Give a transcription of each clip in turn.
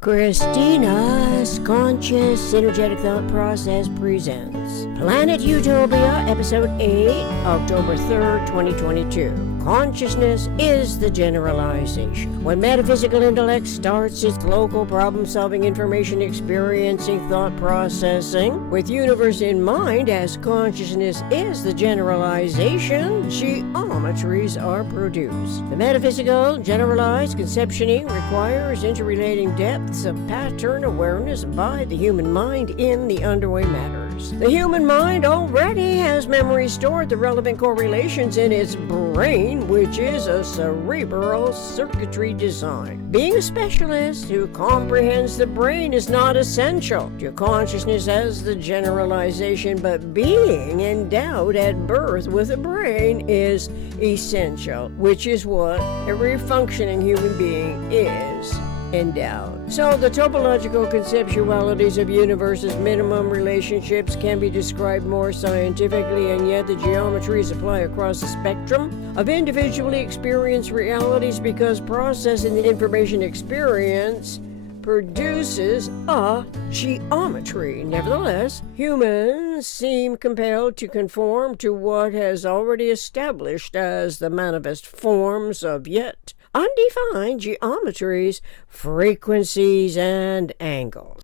Christina's Conscious Energetic Thought Process presents Planet Utopia, Episode 8, October 3rd, 2022. Consciousness is the generalization. When metaphysical intellect starts its local problem-solving, information experiencing, thought processing, with universe in mind, as consciousness is the generalization, geometries are produced. The metaphysical, generalized conceptioning requires interrelating depths of pattern awareness by the human mind in the underway matters. The human mind already has memory stored the relevant correlations in its brain, which is a cerebral circuitry design. Being a specialist who comprehends the brain is not essential to consciousness as the generalization, but being endowed at birth with a brain is essential, which is what every functioning human being is endowed. So the topological conceptualities of universe's minimum relationships can be described more scientifically, and yet the geometries apply across the spectrum of individually experienced realities, because processing the information experience produces a geometry. Nevertheless, humans seem compelled to conform to what has already established as the manifest forms of yet undefined geometries, frequencies, and angles.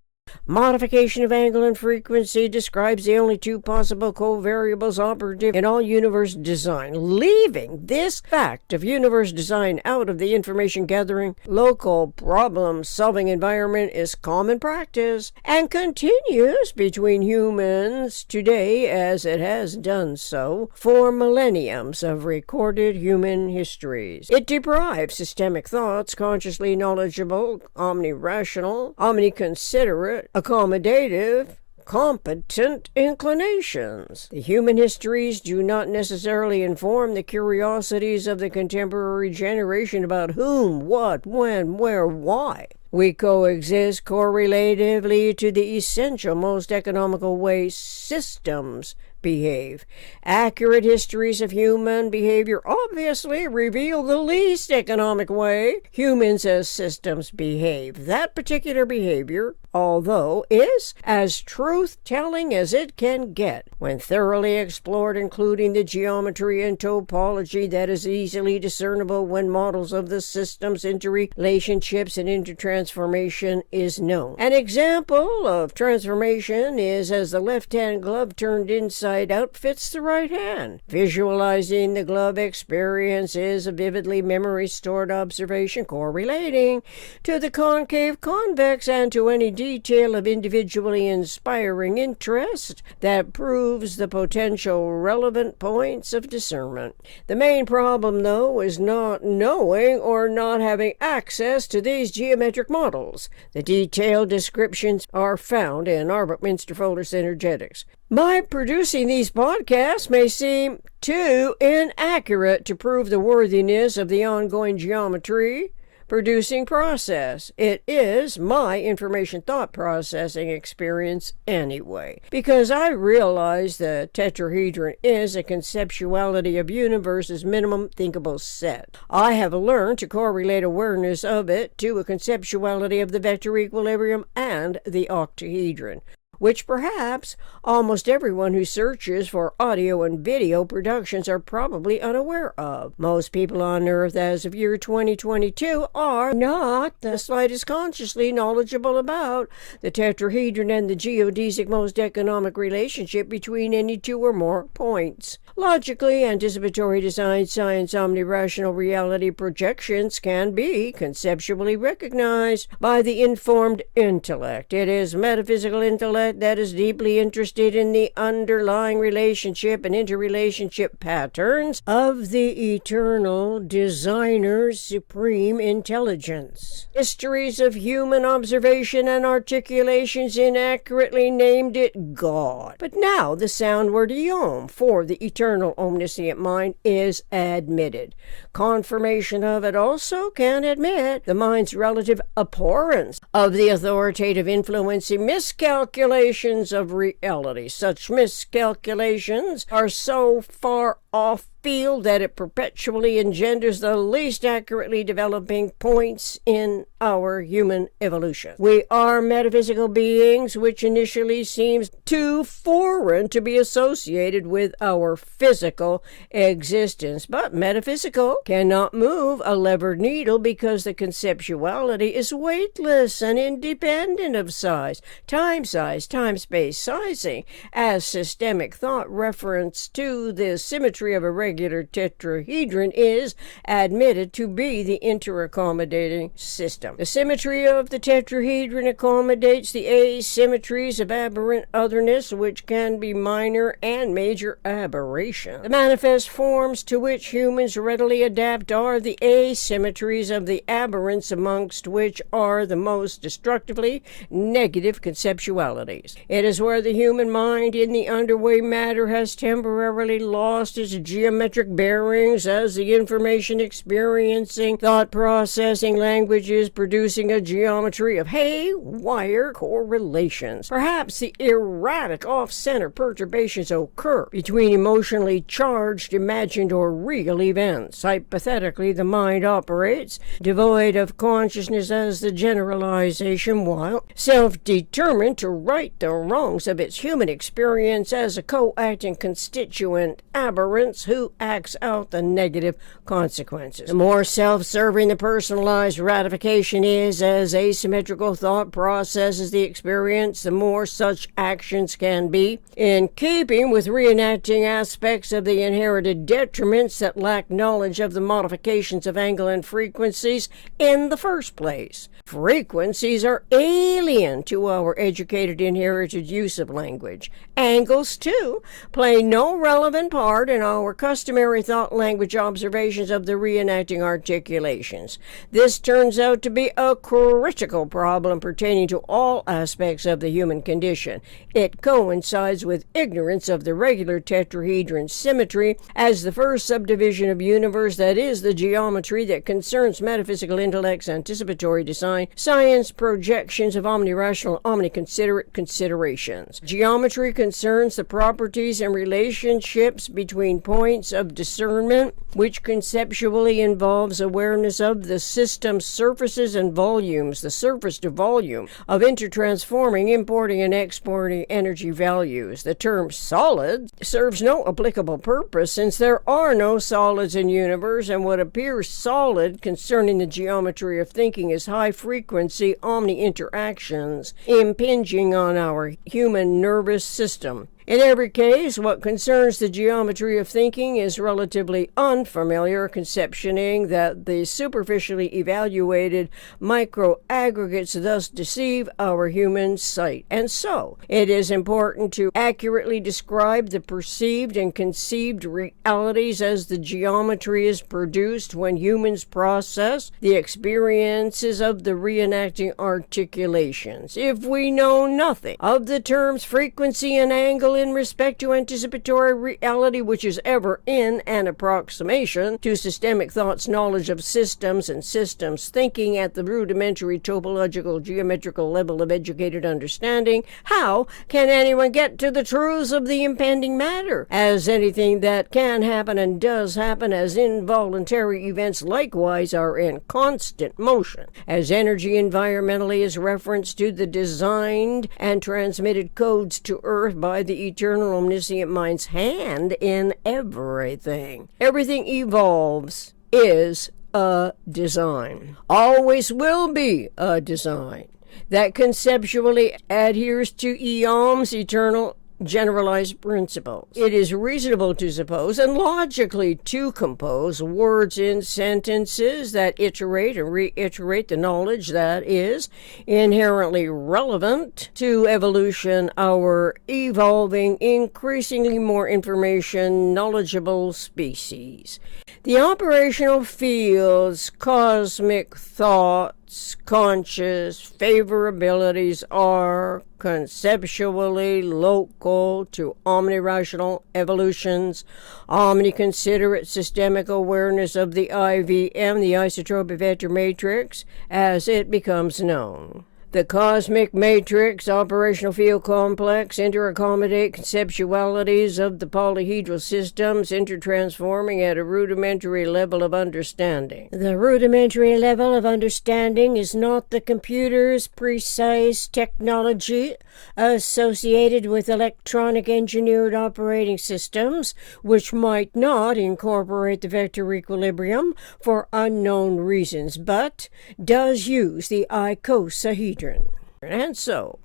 Modification of angle and frequency describes the only two possible covariables operative in all universe design. Leaving this fact of universe design out of the information gathering, local problem solving environment is common practice and continues between humans today, as it has done so for millenniums of recorded human histories. It deprives systemic thoughts, consciously knowledgeable, omni-rational, omni-considerate, accommodative, competent inclinations. The human histories do not necessarily inform the curiosities of the contemporary generation about whom, what, when, where, why. We coexist correlatively to the essential, most economical way systems behave. Accurate histories of human behavior obviously reveal the least economic way humans as systems behave. That particular behavior, although, is as truth-telling as it can get when thoroughly explored, including the geometry and topology that is easily discernible when models of the system's interrelationships and intertransformation is known. An example of transformation is as the left-hand glove turned inside out fits the right hand. Visualizing the glove experience is a vividly memory-stored observation correlating to the concave convex and to any detail of individually inspiring interest that proves the potential relevant points of discernment. The main problem, though, is not knowing or not having access to these geometric models. The detailed descriptions are found in Arbuthnot Folder's Energetics. My producing these podcasts may seem too inaccurate to prove the worthiness of the ongoing geometry producing process. It is my information thought processing experience anyway, because I realize the tetrahedron is a conceptuality of universe's minimum thinkable set. I have learned to correlate awareness of it to a conceptuality of the vector equilibrium and the octahedron, which perhaps almost everyone who searches for audio and video productions are probably unaware of. Most people on Earth as of year 2022 are not the slightest consciously knowledgeable about the tetrahedron and the geodesic most economic relationship between any two or more points. Logically, anticipatory design science omni-rational reality projections can be conceptually recognized by the informed intellect. It is metaphysical intellect that is deeply interested in the underlying relationship and interrelationship patterns of the eternal designer's supreme intelligence. Histories of human observation and articulations inaccurately named it God. But now the sound word yom for the eternal omniscient mind is admitted. Confirmation of it also can admit the mind's relative abhorrence of the authoritative influencing miscalculations of reality. Such miscalculations are so far off field that it perpetually engenders the least accurately developing points in our human evolution. We are metaphysical beings, which initially seems too foreign to be associated with our physical existence. But metaphysical cannot move a levered needle because the conceptuality is weightless and independent of size, time-space sizing, as systemic thought reference to the symmetry of a regular tetrahedron is admitted to be the interaccommodating system. The symmetry of the tetrahedron accommodates the asymmetries of aberrant otherness, which can be minor and major aberration. The manifest forms to which humans readily adapt are the asymmetries of the aberrants, amongst which are the most destructively negative conceptualities. It is where the human mind in the underway matter has temporarily lost its geometric bearings, as the information experiencing, thought processing language is producing a geometry of haywire correlations. Perhaps the erratic off-center perturbations occur between emotionally charged, imagined, or real events. Hypothetically, the mind operates devoid of consciousness as the generalization, while self-determined to right the wrongs of its human experience as a co-acting constituent aberrance who acts out the negative consequences. The more self-serving the personalized ratification is as asymmetrical thought processes the experience, the more such actions can be in keeping with reenacting aspects of the inherited detriments that lack knowledge of the modifications of angle and frequencies in the first place. Frequencies are alien to our educated inherited use of language. Angles, too, play no relevant part in our customary thought language observations of the reenacting articulations. This turns out to be a critical problem pertaining to all aspects of the human condition. It coincides with ignorance of the regular tetrahedron symmetry as the first subdivision of universe, that is, the geometry that concerns metaphysical intellect's anticipatory design, science projections of omnirational, omniconsiderate considerations. Geometry concerns the properties and relationships between points of discernment, which conceptually involves awareness of the system's surfaces and volumes, the surface to volume, of intertransforming, importing, and exporting energy values. The term solid serves no applicable purpose, since there are no solids in universe, and what appears solid concerning the geometry of thinking is high-frequency omni-interactions impinging on our human nervous system. In every case, what concerns the geometry of thinking is relatively unfamiliar, conceptioning that the superficially evaluated microaggregates thus deceive our human sight. And so, it is important to accurately describe the perceived and conceived realities as the geometry is produced when humans process the experiences of the reenacting articulations. If we know nothing of the terms frequency and angle in respect to anticipatory reality, which is ever in an approximation to systemic thought's knowledge of systems and systems thinking at the rudimentary topological geometrical level of educated understanding, how can anyone get to the truths of the impending matter? As anything that can happen and does happen, as involuntary events likewise are in constant motion, as energy environmentally is reference to the designed and transmitted codes to Earth by the eternal omniscient mind's hand in everything. Everything evolves, is a design, always will be a design, that conceptually adheres to eons eternal generalized principles. It is reasonable to suppose and logically to compose words in sentences that iterate and reiterate the knowledge that is inherently relevant to evolution, our evolving, increasingly more information knowledgeable species. The operational fields, cosmic thoughts, conscious favorabilities are conceptually local to omnirational evolutions, omniconsiderate systemic awareness of the IVM, the isotropic vector matrix, as it becomes known. The cosmic matrix, operational field complex, interaccommodate conceptualities of the polyhedral systems, intertransforming at a rudimentary level of understanding. The rudimentary level of understanding is not the computer's precise technology associated with electronic engineered operating systems, which might not incorporate the vector equilibrium for unknown reasons, but does use the icosahedron. And so,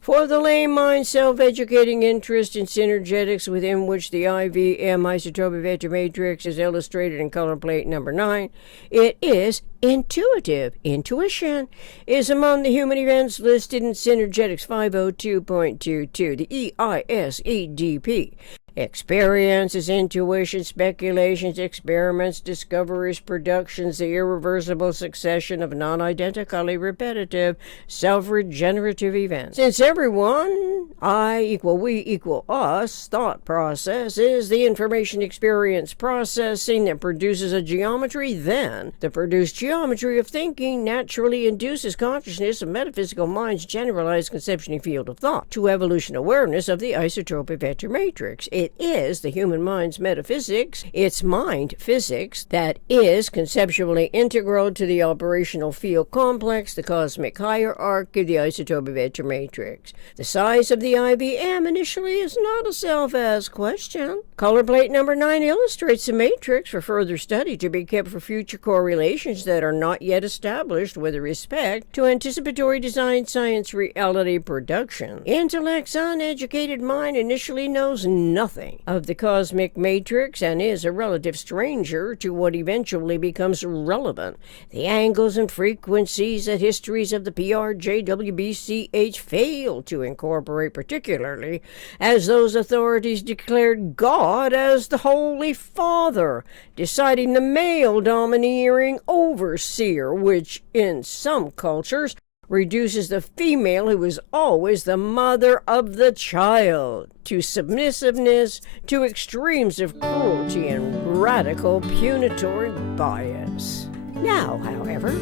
for the lay mind self-educating interest in synergetics, within which the IVM isotopic vector matrix is illustrated in color plate number 9, it is intuitive. Intuition is among the human events listed in Synergetics 502.22, the EISEDP. Experiences, intuition, speculations, experiments, discoveries, productions, the irreversible succession of non-identically repetitive, self-regenerative events. Since everyone, I equal we equal us, thought process is the information experience processing that produces a geometry, then the produced geometry of thinking naturally induces consciousness of metaphysical mind's generalized conception field of thought to evolution awareness of the isotopic vector matrix. It is the human mind's metaphysics, its mind physics, that is conceptually integral to the operational field complex, the cosmic hierarchy of the isotopic vector matrix. The size of the IVM initially is not a self-asked question. Color plate number 9 illustrates the matrix for further study to be kept for future correlations that are not yet established with respect to anticipatory design science reality production. Intellect's uneducated mind initially knows nothing of the cosmic matrix and is a relative stranger to what eventually becomes relevant. The angles and frequencies that histories of the PRJWBCH fail to incorporate, particularly as those authorities declared God as the Holy Father, deciding the male domineering overseer, which in some cultures reduces the female, who is always the mother of the child, to submissiveness, to extremes of cruelty and radical punitory bias. Now, however,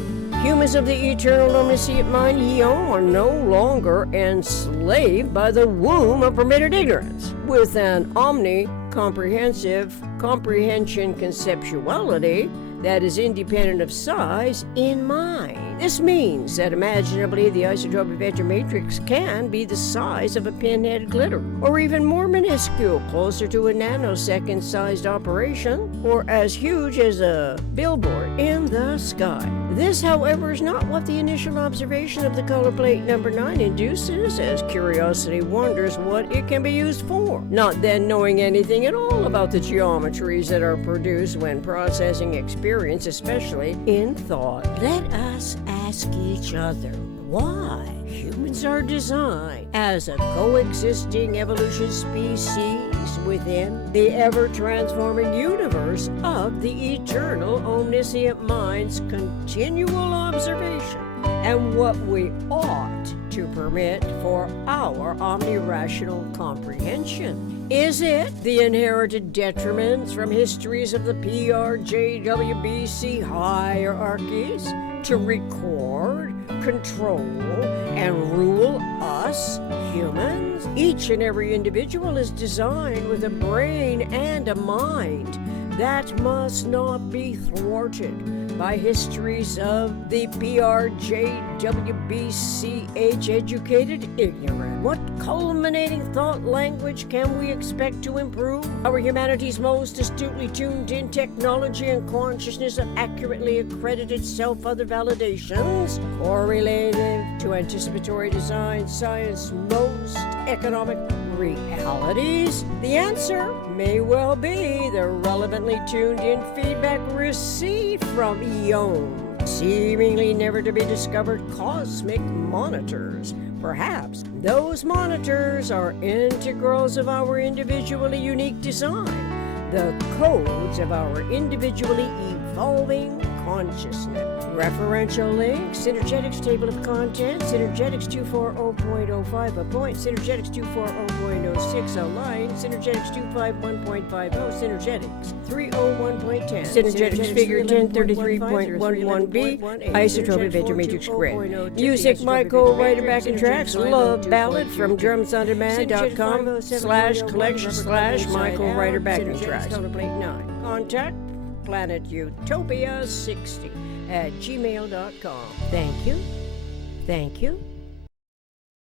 humans of the eternal omniscient mind Eon are no longer enslaved by the womb of permitted ignorance. With an omni-comprehensive comprehension conceptuality that is independent of size in mind. This means that imaginably the isotopic vector matrix can be the size of a pinhead glitter, or even more minuscule, closer to a nanosecond-sized operation, or as huge as a billboard in the sky. This, however, is not what the initial observation of the color plate number 9 induces, as curiosity wonders what it can be used for, not then knowing anything at all about the geometries that are produced when processing experience, especially in thought. Let us ask each other why humans are designed as a coexisting evolution species within the ever-transforming universe of the eternal omniscient mind's continual observation, and what we ought to permit for our omni-rational comprehension. Is it the inherited detriments from histories of the PRJWBC hierarchies to record, control, and rule us humans? Each and every individual is designed with a brain and a mind that must not be thwarted by histories of the PRJWBCH educated ignorant. What culminating thought language can we expect to improve our humanity's most astutely tuned in technology and consciousness of accurately accredited self-other validations correlative to anticipatory design science most economic realities? The answer may well be the relevantly tuned in feedback received from Eon, seemingly never to be discovered cosmic monitors. Perhaps those monitors are integrals of our individually unique design, the codes of our individually evolving consciousness. Referential links, Synergetics table of contents, Synergetics 240.05 a point, Synergetics 240.06 a line, Synergetics 251.50, Synergetics 301.10, Synergetics figure 1033.11b, Isotropy vector matrix grid. Music, Michael, writer back and tracks, Love Ballad from drumsondemand.com/collection/Michael, writer back and tracks. Contact planetutopia60@gmail.com. Thank you.